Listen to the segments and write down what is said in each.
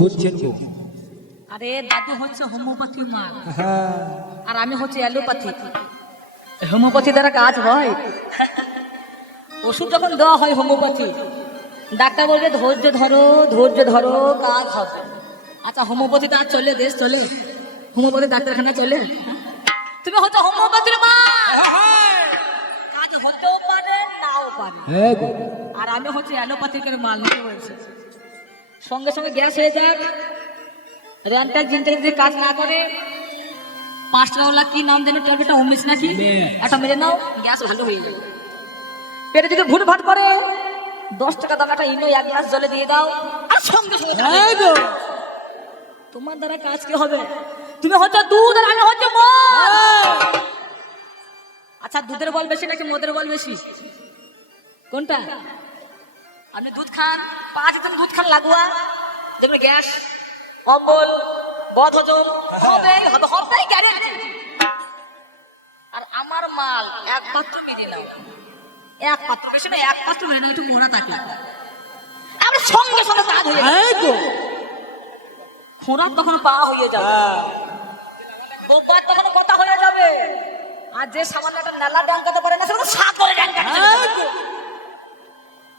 শুনছেন গো? আরে দাদু হচ্ছে হোমিওপ্যাথি মা, হ্যাঁ, আর আমি হচ্ছে অ্যালোপ্যাথি। হোমিওপ্যাথি দ্বারা কাজ হয়। ওষুধ যখন দেওয়া হয় হোমিওপ্যাথি, ডাক্তার বলবে ধৈর্য ধরো, ধৈর্য ধরো, কাজ হবে। আচ্ছা, হোমিওপ্যাথিতে আর চলে, দেশ চলে, হোমিওপ্যাথি ডাক্তারখানা চলে। তুমি হচ্ছে হোমিওপ্যাথির মা, কাজ হতেও পারে নাও পারে। হ্যাঁ গো। আর আমি হচ্ছে অ্যালোপ্যাথিকের মাল নিতে বলছি। সঙ্গে সঙ্গে গ্যাস হয়ে যাক, র্যান্টাক জিনটা যদি কাজ না করে, 5 টাকাওয়ালা কি নাম দেবে ট্যাবলেটটা, অমিস নাকি, একটা মেরে নাও, গ্যাস ভালো হয়ে যাবে। পেটে যদি ভুল ভাট করে 10 টাকা দাম একটা ইনো 1 গ্লাস জলে দিয়ে দাও, আর সঙ্গে সঙ্গে তোমার দ্বারা কাজ কি হবে? তুমি হচ্ছে দুধ আর আমি হচ্ছে মদ। আচ্ছা, দুধের বল বেশি নাকি মদের বল বেশি, কোনটা? আপনি দুধ খান, 5 দিন দুধ খান লাগোয়া, দেখবেন গ্যাস, অম্বল, বদহজম হবে, হবেই গ্যারেন্টি। আর আমার মাল এক পাত্র মেরে নাও, এক পাত্র বেশি না, এক পাত্র মেরে নাও, একটু মোড়া থাকে, আমরা সঙ্গে সঙ্গে কাজ হয়ে যাবে। খোঁড়ার তখন পা হয়ে যাবে, বোবার তখন কথা হয়ে যাবে। আর যে সামান্য একটা নালা ডাঙ্কাতে পারে না, সেটা সাগরে ডাঙ্কাতে যাবে।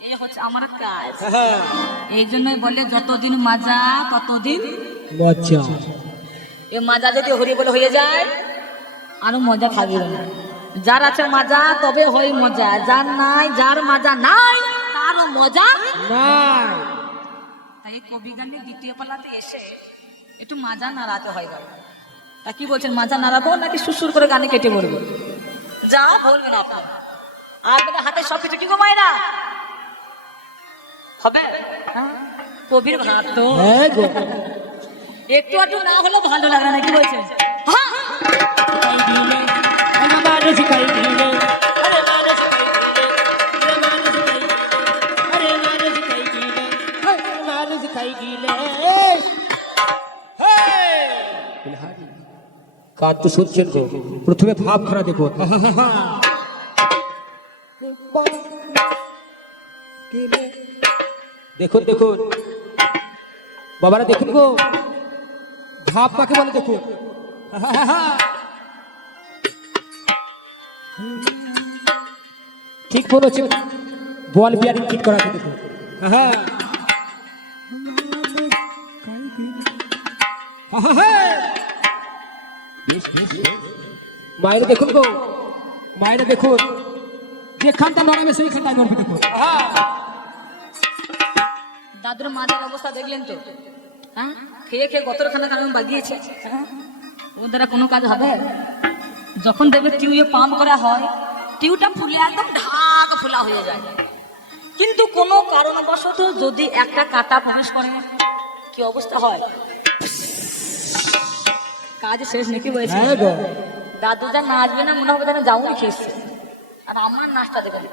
এই হচ্ছে আমার কাজ। এই জন্যই বলে যতদিন মাজা ততদিন মজা। এ মাজা যদি হরি বলে হয়ে যায়, আরো মজা থাকবে না। যার আছে মাজা তবে হয় মজা, যার নাই, যার মাজা নাই তারও মজা নাই। তাই কবি গানের দ্বিতীয় পালাতে এসে একটু মাজা নাড়াতে হয় বাবা। তা কি বলছেন, মাজা নাড়াবো নাকি সুসুর করে গানে কেটে বলবো? যা বলবেন আপনার। আর মানে হাতে সব কিছু কি গো মায়েরা হবে? কবির ভাত তো হ্যাঁ গো। একটু একটু না হলে ভালো লাগে না, কি বলছেন? কাজ তো শুনছেন গো, প্রথমে ভাব খারাপ দেখুন। দেখুন দেখুন বাবারা, দেখুন গো, ভাব কাকে বলে দেখুন। ঠিক বলেছে, বল বিয়ারিং ঠিক করা আছে দেখুন। মায়েরা দেখুন গো, মায়েরা দেখুন, যেখানটা নরমে সেইখানটা নরমে দেখুন। দাদুর মাদের অবস্থা দেখলেন তো? হ্যাঁ, খেয়ে খেয়ে গতরখানা কারণ বাগিয়েছে। ওর দ্বারা কোনো কাজ হবে? যখন দেখবে টিউবে পাম্প করা হয়, টিউটা ফুলে একদম ঢাক ফোলা হয়ে যায়। কিন্তু কোনো কারণবশত যদি একটা কাটা প্রবেশ করে, কি অবস্থা হয়? কাজ শেষ নাকি বলছে? দাদু যা নাচবে না, মনে হবে যেন যাউনি খেয়েছে। আর আমার নাচটা দেখবেন,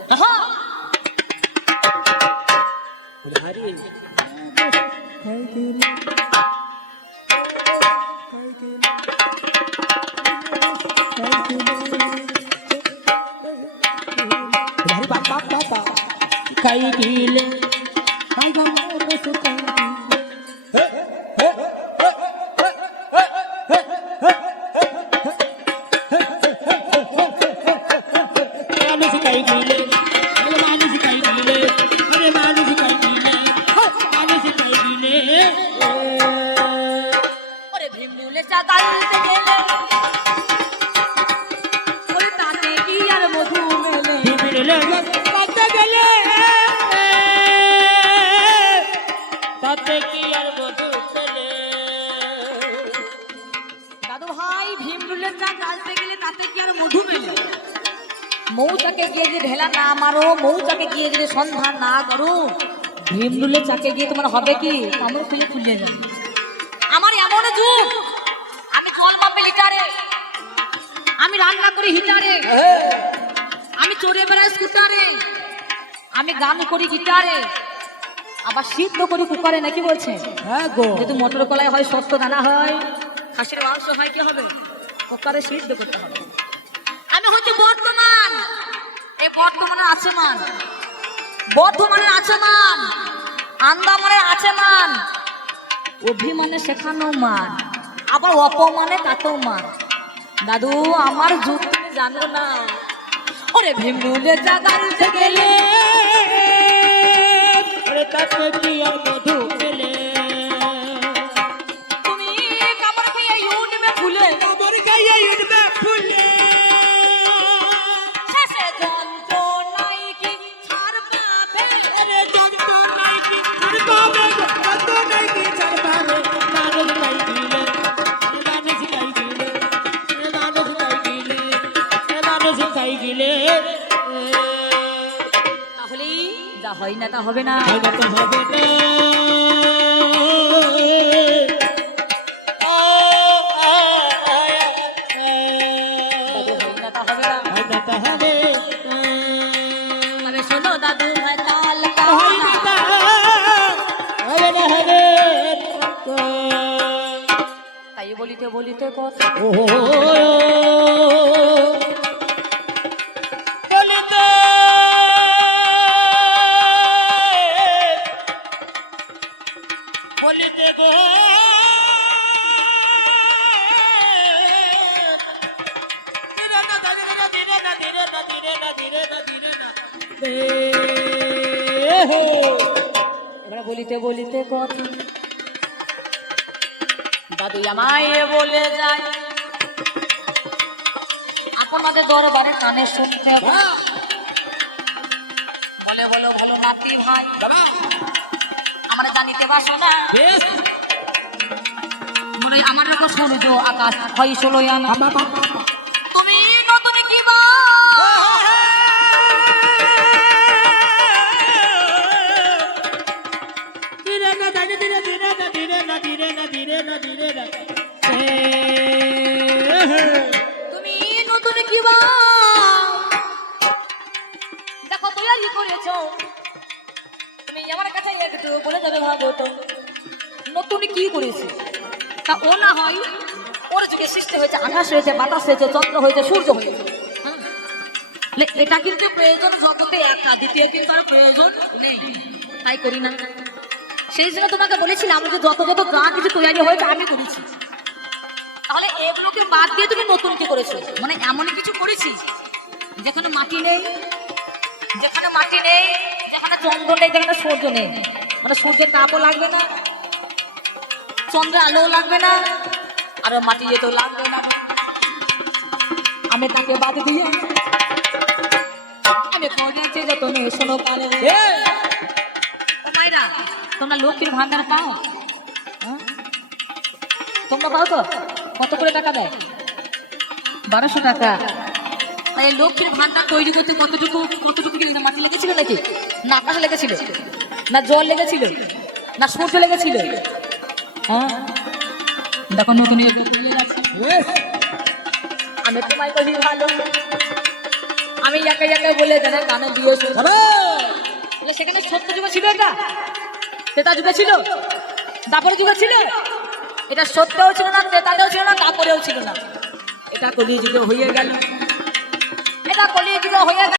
মৌচাকে গিয়ে যদি ঢেলা না মারো, মৌচাকে গিয়ে যদি সন্ধান না করো, ভীমরুলের চাকে গিয়ে তোমার হবে কি? কামড় খুলে খুলে যাবে। আমার এমন যুগ, আমি জল মাপে লিটারে, আমি রান্না করি হিটারে, আমি চড়ে বেড়াই স্কুটারে, আমি গান করি গিটারে, আবার সিদ্ধ করি কুকারে, নাকি বলছে? হ্যাঁ গো। যদি মটর কলাই হয়, শক্ত দানা হয়, খাসির মাংস হয়, কি হবে? কুকারে সিদ্ধ করতে হবে। আমি হচ্ছে বর্তমান, এই বর্তমানে আছে মান, বর্ধমানে আছে মান, আন্দামানে আছে মান, অভিমানে শেখানো মান, আবার অপমানে তাতেও মান। দাদু আমার যুগ তুমি জানো না। ওরে ভীমরুলে জাগাইতে গেলে ওরে তাতে কি আর মধু পেলে, তুমি কামড় খেয়ে উঠবে ফুলে, গোবর গায়ে উঠবে ফুলে, শেষে যন্ত্রণায় কি ছাড় পাবে। আরে যন্ত্রণায় কি ছাড় পাবে, যন্ত্রণায় কি ছাড় পাবে। মানুষ তাই দিলে, মানুষ তাই দিলে, মানুষ তাই দিলে, মানুষ তাই দিলে, তাহলে যা হয় না তা হবে না। হয়তো তো হবে না। দাদু হয় না তা হবে না। হয়তো তো হবে না। তবে শোনো দাদু কাল হয় না তা হবে না, হবে না। তাই বলিতে বলিতে কথা ও বলিতে বলিতে গো ধীরে না ধীরে না ধীরে না ধীরে না ধীরে না ধীরে না এবার বলিতে বলিতে কথা দাদু আমায় বলে যায় আপনাদের দরবারে কানে শুনতে হয়। বলে বলো ভালো নাতি ভাই আমরা জানিতে পারছো না বেশ মনে হয় আমার রকম সূর্য আকাশ হয় ষোলোই আনা আমা তুমি নতুন কি বা ধীরে না ধীরে ধীরে ধীরে না ধীরে না ধীরে না ধীরে না ধীরে না তুমি নতুন কি বা দেখো তৈরি করেছো তুমি আমার কাছে একটু বলে যাবে ভাবো তো নতুন কি করেছি তা ও না হয় ওর যুগে সৃষ্টি হয়েছে আকাশ হয়েছে বাতাস হয়েছে চন্দ্র হয়েছে সূর্য হয়েছে হ্যাঁ? এটা কিন্তু প্রয়োজন জগতে একা দ্বিতীয় কিন্তু আর প্রয়োজন নেই তাই করি না সেই জন্য তোমাকে বলেছিলাম যে যত যত গা কিছু তৈরি হয়েছে আমি করেছি তাহলে এগুলোকে বাদ দিয়ে তুমি নতুন কি করেছো মানে এমন কিছু করেছি যেখানে মাটি নেই যেখানে মাটি নেই যেখানে চন্দ্র নেই যেখানে সূর্য নেই মানে সূর্যের তাপও লাগবে না চন্দ্রের আলোও লাগবে না আর মাটি যেতেও লাগবে না আমি তাকে বাদ দিয়ে আমি করেছি যত নেই শোনো কালে ও মাইরা তোমরা লক্ষ্মীর ভান্ডার পাও হ্যাঁ? তোমরা পাও তো কত করে টাকা দেয় 1200 টাকা এই লক্ষ্মীর ভান্ডার তৈরি করতে কতটুকু কি মাটি লেগেছিল নাকি না আকাশ লেগেছিল না জল লেগেছিল না সূর্য লেগেছিল হ্যাঁ দেখো নতুন আমি তোমায় কহি ভালো আমি একা একা বলে জানা কানে দিয়েছি সেখানে সত্য যুগে ছিল এটা তেতা যুগে ছিল দাপর যুগে ছিল এটা সত্যও ছিল না তেতাটাও ছিল না দাপরেও ছিল না এটা কলি যুগে হয়ে গেল এটা কলি যুগে হয়ে গেল